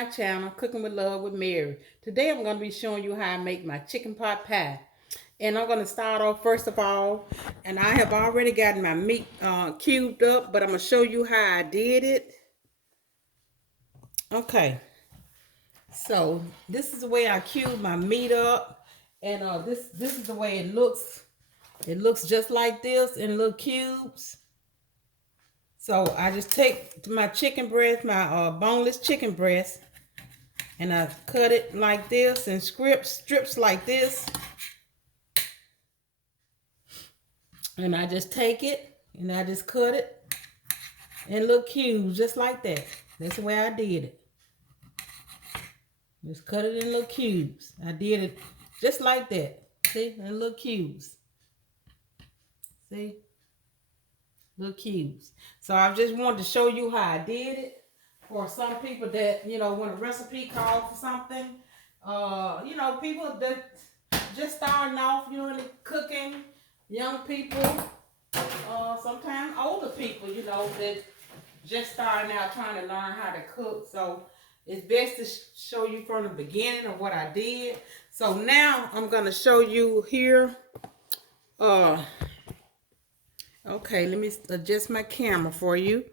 my channel, Cooking with Love with Mary. Today I'm going to be showing you how I make my chicken pot pie. And I'm going to start off first of all, and I have already gotten my meat cubed up, but I'm going to show you how I did it. Okay, so this is the way I cube my meat up, and this is the way it looks. It looks just like this in little cubes. So I just take my chicken breast, my boneless chicken breast, and I cut it like this in strips like this. And I just take it and I just cut it in little cubes just like that. That's the way I did it. Just cut it in little cubes. I did it just like that. See, in little cubes. See? Little cubes. So I just wanted to show you how I did it. For some people that, when a recipe calls for something, people that just starting off, in cooking, young people, sometimes older people, that just starting out trying to learn how to cook. So it's best to show you from the beginning of what I did. So now I'm going to show you here. Okay, let me adjust my camera for you.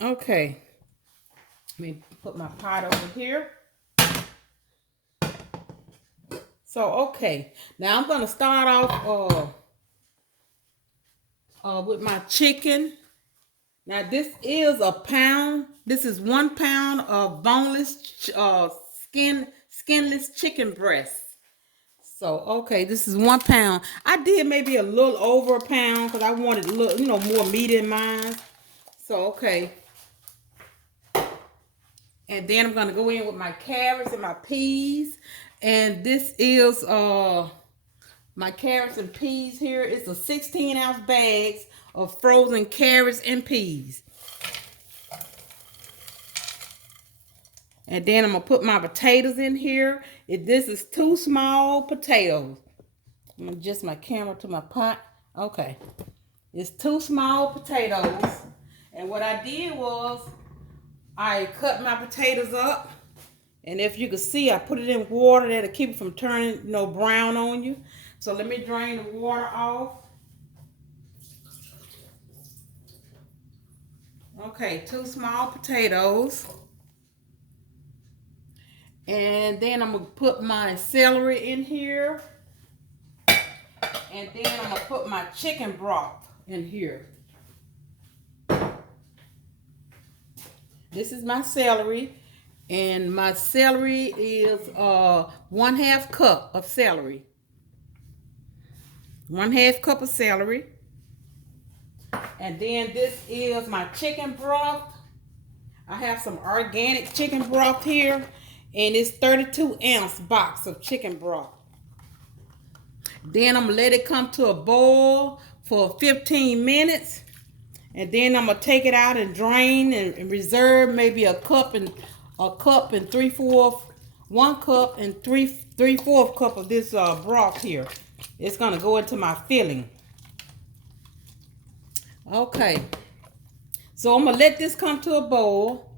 Okay, let me put my pot over here. So, okay, now I'm going to start off with my chicken. Now, this is a pound. This is 1 pound of boneless, skinless chicken breast. So, okay, this is 1 pound. I did maybe a little over a pound because I wanted a little, more meat in mine. So, okay. And then I'm going to go in with my carrots and my peas. And this is my carrots and peas here. It's a 16-ounce bag of frozen carrots and peas. And then I'm going to put my potatoes in here. This is 2 small potatoes. I'm going to adjust my camera to my pot. Okay. It's 2 small potatoes. And what I did was I cut my potatoes up. And if you can see, I put it in water that'll keep it from turning, brown on you. So let me drain the water off. Okay, 2 small potatoes. And then I'm going to put my celery in here. And then I'm going to put my chicken broth in here. This is my celery. And my celery is 1/2 cup of celery. 1/2 cup of celery. And then this is my chicken broth. I have some organic chicken broth here. And it's 32-ounce box of chicken broth. Then I'm going to let it come to a boil for 15 minutes. And then I'm going to take it out and drain and reserve maybe a cup and 3/4, 1 cup and 3/4 cup of this broth here. It's going to go into my filling. Okay. So I'm going to let this come to a boil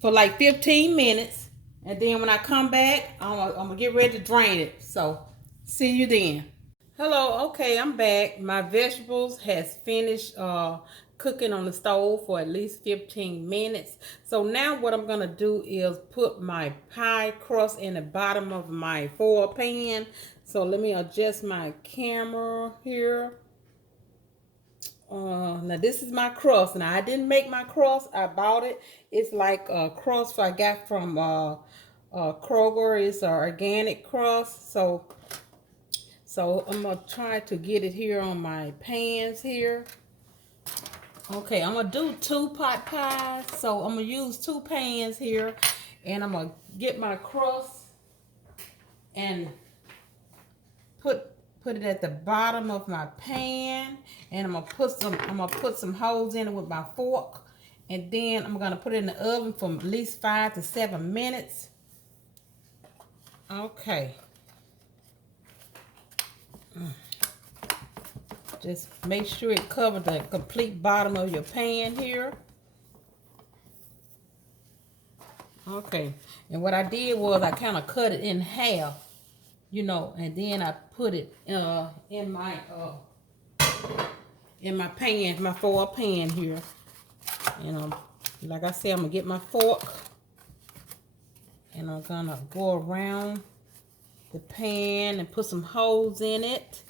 for like 15 minutes. And then when I come back, I'm going to get ready to drain it. So, see you then. Hello, okay, I'm back. My vegetables has finished cooking on the stove for at least 15 minutes. So now what I'm going to do is put my pie crust in the bottom of my foil pan. So let me adjust my camera here. Now this is my crust. Now I didn't make my crust. I bought it. It's like a crust I got from Kroger. It's an organic crust. So I'm going to try to get it here on my pans here. Okay, I'm going to do 2 pot pies. So I'm going to use 2 pans here. And I'm going to get my crust and put it at the bottom of my pan. And I'm going to put some holes in it with my fork. And then I'm going to put it in the oven for at least 5 to 7 minutes. Okay. Just make sure it covers the complete bottom of your pan here. Okay. And what I did was I kind of cut it in half, you know, and then I put it in my pan, my foil pan here. And like I said, I'm gonna get my fork and I'm gonna go around the pan and put some holes in it,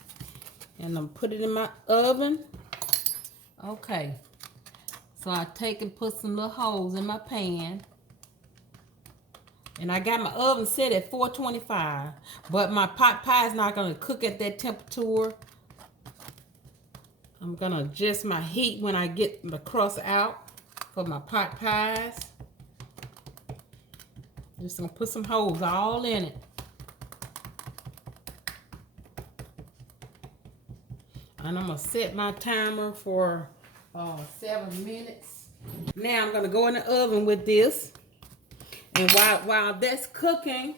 and I'm put it in my oven. Okay, so I take and put some little holes in my pan, and I got my oven set at 425, but my pot pie is not gonna cook at that temperature. I'm gonna adjust my heat when I get the crust out for my pot pies. Just gonna put some holes all in it. And I'm gonna set my timer for 7 minutes. Now I'm gonna go in the oven with this. And while that's cooking,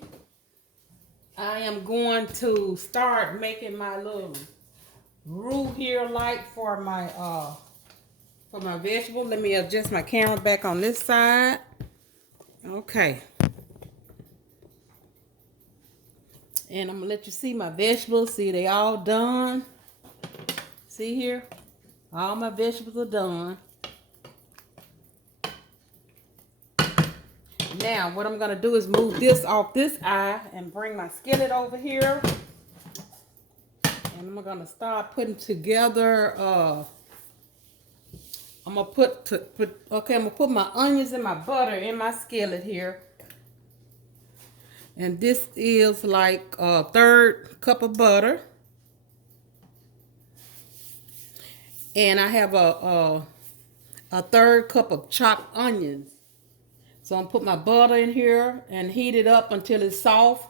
I am going to start making my little roux here like for my vegetable. Let me adjust my camera back on this side. Okay. And I'm gonna let you see my vegetables. See, they all done. See here? All my vegetables are done. Now, what I'm gonna do is move this off this eye and bring my skillet over here. And I'm gonna start putting together, I'm gonna put my onions and my butter in my skillet here. And this is like a 1/3 cup of butter. And I have a 1/3 cup of chopped onions. So I'm gonna put my butter in here and heat it up until it's soft.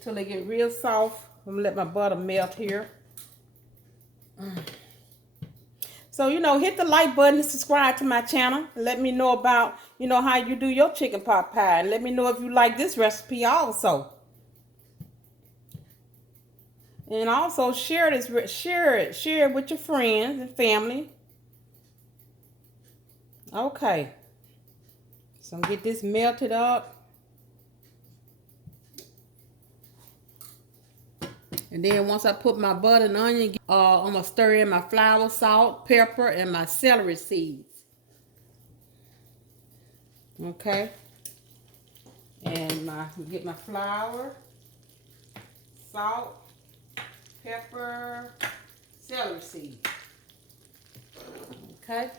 Till they get real soft. I'm gonna let my butter melt here. So, you know, hit the like button and subscribe to my channel. Let me know about, you know, how you do your chicken pot pie. And let me know if you like this recipe also. And also share it with your friends and family. Okay. So I'm gonna get this melted up. And then once I put my butter and onion, I'm gonna stir in my flour, salt, pepper, and my celery seeds. Okay. And get my flour, salt, pepper, celery seeds. Okay.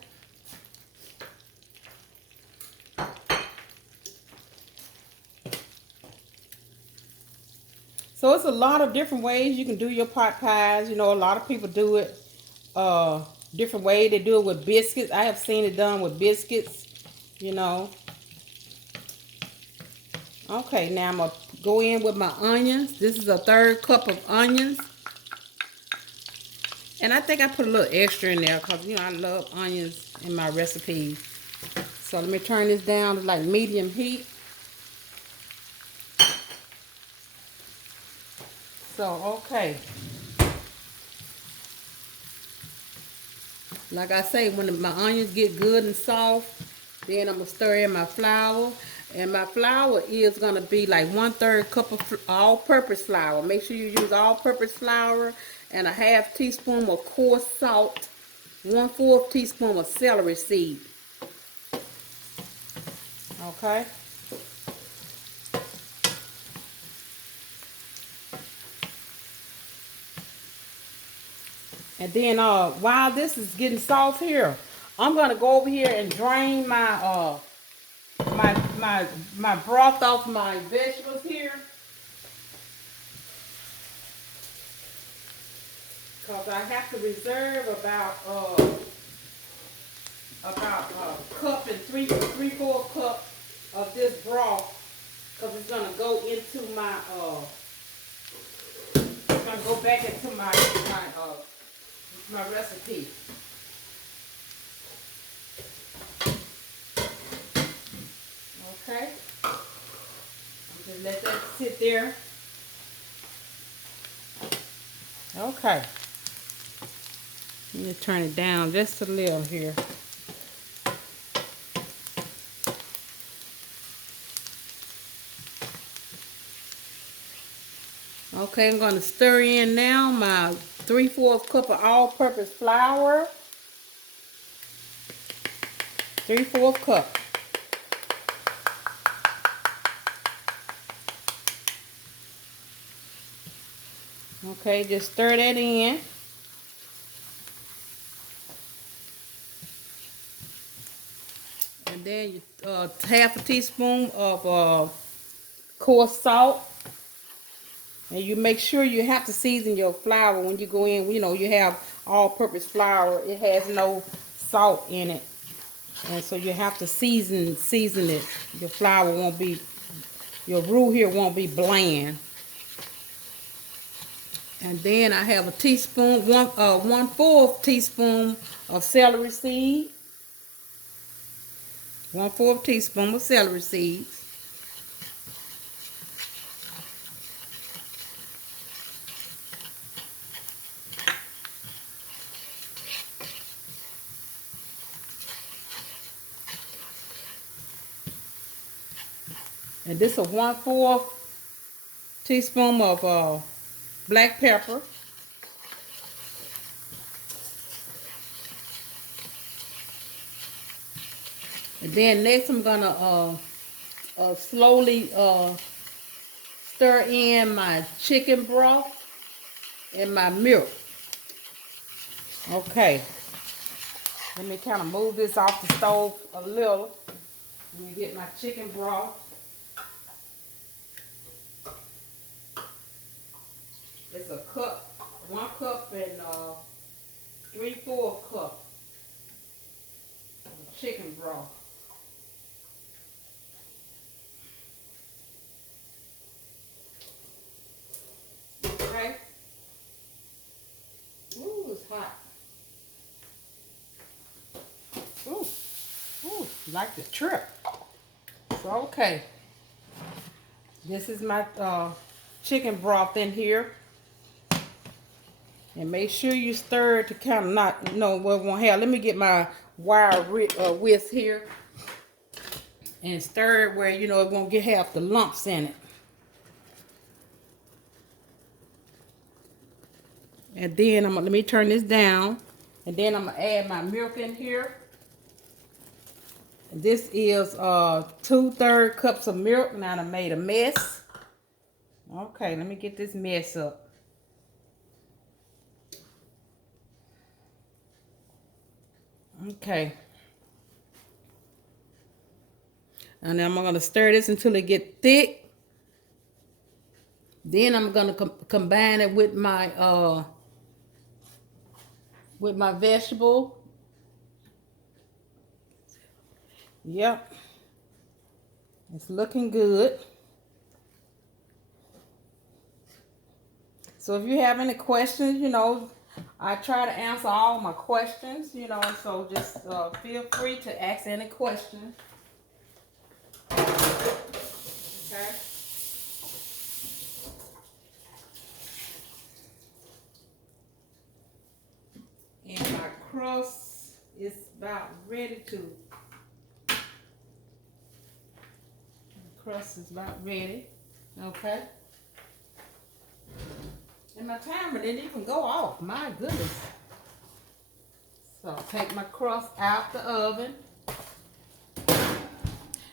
So it's a lot of different ways you can do your pot pies. You know, a lot of people do it different way. They do it with biscuits. I have seen it done with biscuits, you know. Okay, now I'm going to go in with my onions. This is a 1/3 cup of onions. And I think I put a little extra in there because, you know, I love onions in my recipes. So let me turn this down to like medium heat. So, okay. Like I say, when my onions get good and soft, then I'm going to stir in my flour. And my flour is going to be like 1/3 cup of all-purpose flour. Make sure you use all-purpose flour and a 1/2 teaspoon of coarse salt, 1/4 teaspoon of celery seed. Okay. And then while this is getting soft here, I'm gonna go over here and drain my my broth off my vegetables here. Because I have to reserve about a cup and three-fourths cup of this broth, because it's gonna go into my it's gonna go back into my recipe. Okay, just let that sit there. Okay, let me turn it down just a little here. Okay, I'm gonna stir in now my 3/4 cup of all-purpose flour. 3/4 cup. Okay, just stir that in. And then you, half a teaspoon of coarse salt. And you make sure you have to season your flour when you go in. You know, you have all-purpose flour. It has no salt in it. And so you have to season it. Your flour won't be, your roux here won't be bland. And then I have a teaspoon, 1/4 teaspoon of celery seed. 1/4 teaspoon of celery seeds. And this is 1/4 teaspoon of black pepper. And then next I'm gonna slowly stir in my chicken broth and my milk. Okay, let me kind of move this off the stove a little. Let me get my chicken broth. It's a cup, 1 cup and 3/4 cup of chicken broth. Okay. Ooh, it's hot. Ooh, ooh, like the trip. So, okay. This is my chicken broth in here. And make sure you stir it to kind of not, no, what won't have. Let me get my wire whisk here. And stir it where, you know, it won't get half the lumps in it. And then let me turn this down. And then I'm gonna add my milk in here. And this is 2/3 cups of milk. Now I made a mess. Okay, let me get this mess up. Okay. And then I'm gonna stir this until it get thick. Then I'm gonna combine it with my vegetable. Yep. It's looking good. So if you have any questions, you know, I try to answer all my questions, you know, so just feel free to ask any questions. Okay. And my crust is about ready to. The crust is about ready. Okay. And my timer didn't even go off. My goodness. So I'll take my crust out the oven.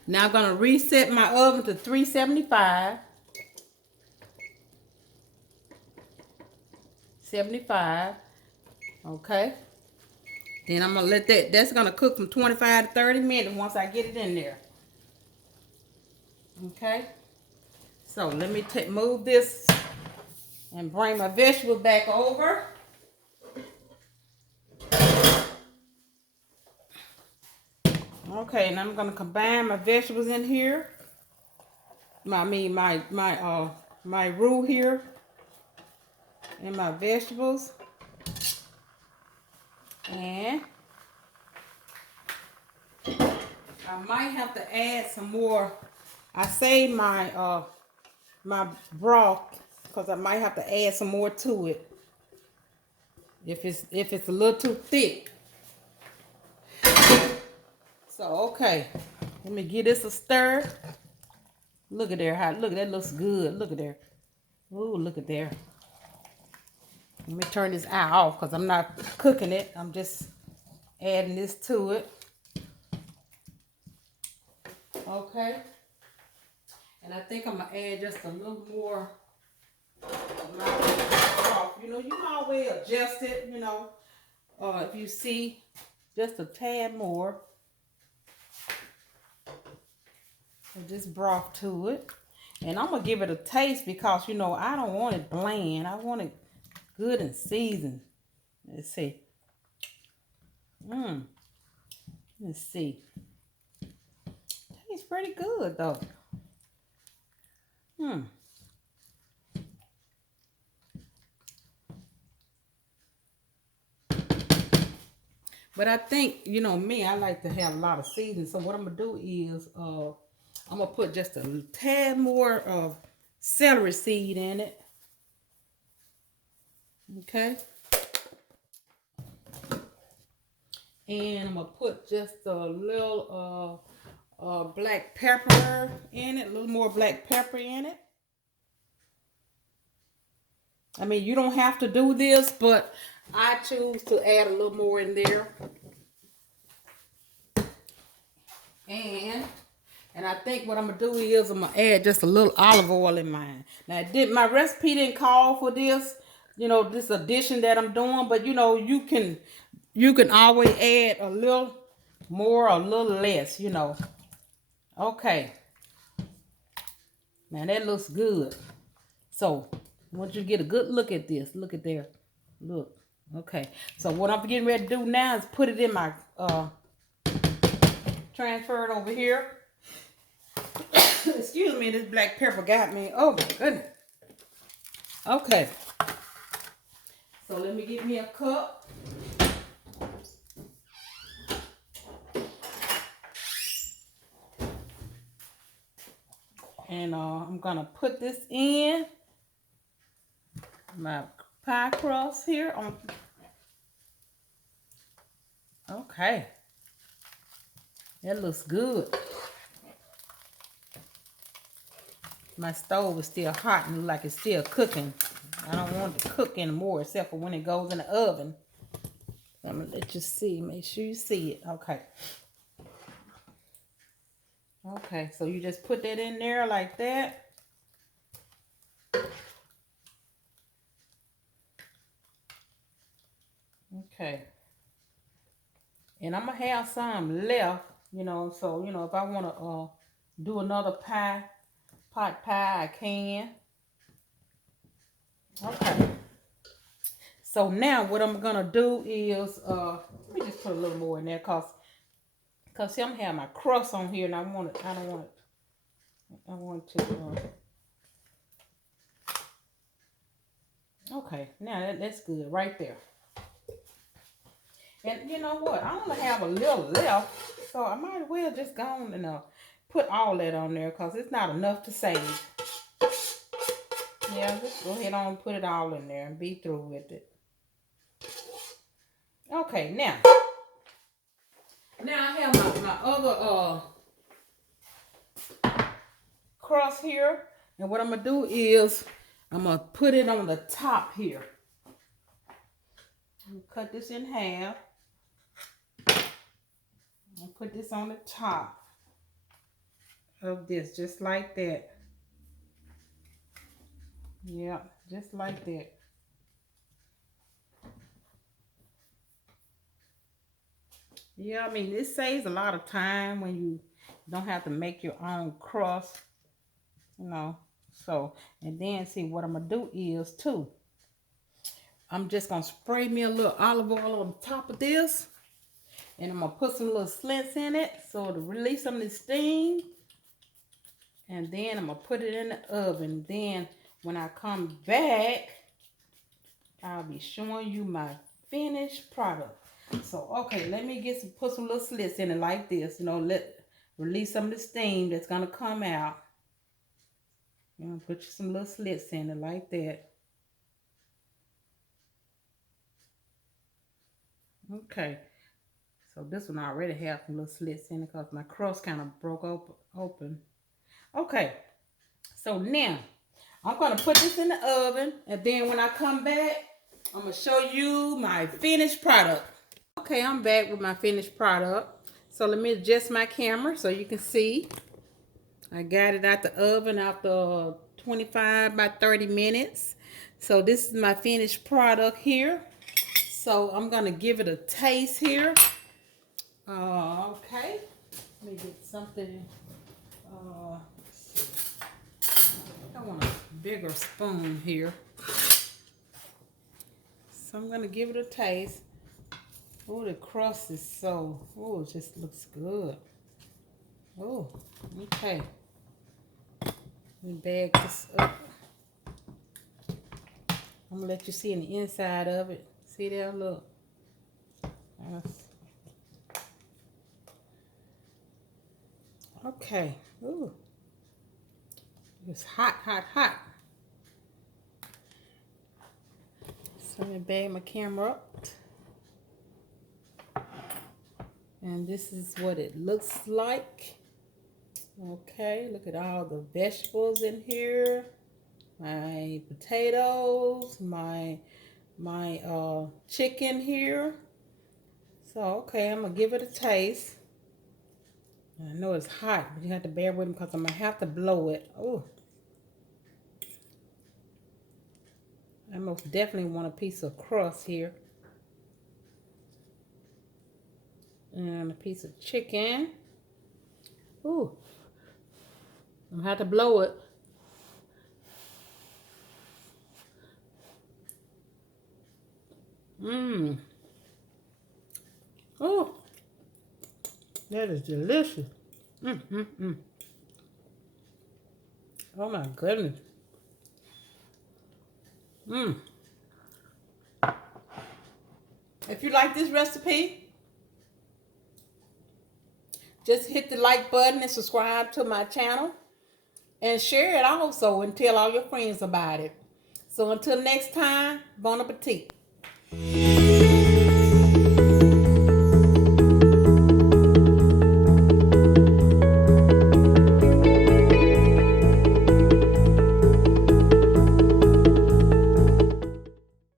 Now I'm going to reset my oven to 375. 75. Okay. Then I'm going to let that's going to cook from 25 to 30 minutes once I get it in there. Okay. So let me move this and bring my vegetables back over. Okay, now I'm gonna combine my vegetables in here. My roux here and my vegetables. And I might have to add some more. I saved my my broth because I might have to add some more to it if it's a little too thick. So okay, let me give this a stir. Look at there, look, that looks good. Look at there. Ooh, look at there. Let me turn this eye off because I'm not cooking it. I'm just adding this to it. Okay. And I think I'm going to add just a little more of my broth. You know, you can always adjust it, you know, if you see just a tad more of this broth to it. And I'm going to give it a taste because, you know, I don't want it bland. I want it good and seasoned. Let's see. Let's see. Tastes pretty good though. But I think, you know, me, I like to have a lot of seasoning. So what I'm gonna do is I'm gonna put just a tad more of celery seed in it. Okay. And I'm gonna put just a little black pepper in it, a little more black pepper in it. I mean, you don't have to do this, but I choose to add a little more in there. And I think what I'm gonna do is I'm gonna add just a little olive oil in mine. Now, my recipe didn't call for this, you know, this addition that I'm doing, but you know, you can always add a little more or a little less, you know. Okay. Now that looks good. So once you get a good look at this, look at there. Look. Okay. So what I'm getting ready to do now is put it in my transfer it over here. Excuse me, this black pepper got me. Oh my goodness. Okay. So let me get me a cup. And I'm gonna put this in my pie crust here on. Okay. That looks good. My stove is still hot and like it's still cooking. I don't want it to cook anymore except for when it goes in the oven. I'm gonna let you see. Make sure you see it. Okay. Okay, so you just put that in there like that. Okay. And I'm gonna have some left, you know, so you know if I wanna do another pot pie, I can. Okay. So now what I'm gonna do is let me just put a little more in there cause see I'm gonna have my crust on here and I want to okay, now that's good right there. And you know what? I only have a little left, so I might as well just go on and put all that on there because it's not enough to save. Yeah, just go ahead on and put it all in there and be through with it. Okay, now I have my other crust here, and what I'm gonna do is I'm gonna put it on the top here. I'm gonna cut this in half. I'll put this on the top of this, just like that. Yeah, just like that. Yeah, I mean, it saves a lot of time when you don't have to make your own crust, you know. So, and then see what I'm going to do is, too, I'm just going to spray me a little olive oil on top of this. And I'm going to put some little slits in it so to release some of the steam. And then I'm going to put it in the oven. Then when I come back, I'll be showing you my finished product. So, okay, let me put some little slits in it like this. You know, release some of the steam that's going to come out. I'm going to put some little slits in it like that. Okay. So this one I already have some little slits in it because my crust kind of broke open. Okay. So now I'm gonna put this in the oven, and then when I come back, I'm gonna show you my finished product. Okay, I'm back with my finished product. So let me adjust my camera so you can see. I got it out the oven after 25 by 30 minutes. So this is my finished product here. So I'm gonna give it a taste here. Okay. Let me get something. Let's see. I want a bigger spoon here. So I'm gonna give it a taste. Oh, the crust is so, oh, it just looks good. Oh, okay. Let me bag this up. I'm gonna let you see in the inside of it. See there, look. Okay. Ooh. It's hot, hot, hot. So let me bag my camera up. And this is what it looks like. Okay, look at all the vegetables in here. My potatoes, my chicken here. So, okay, I'm gonna give it a taste. I know it's hot, but you have to bear with me because I'm gonna have to blow it. Oh, I most definitely want a piece of crust here. And a piece of chicken. Ooh. I'm gonna have to blow it. Mmm. Oh, that is delicious. Oh my goodness. If you like this recipe, just hit the like button and subscribe to my channel. And share it also and tell all your friends about it. So until next time, bon appetit.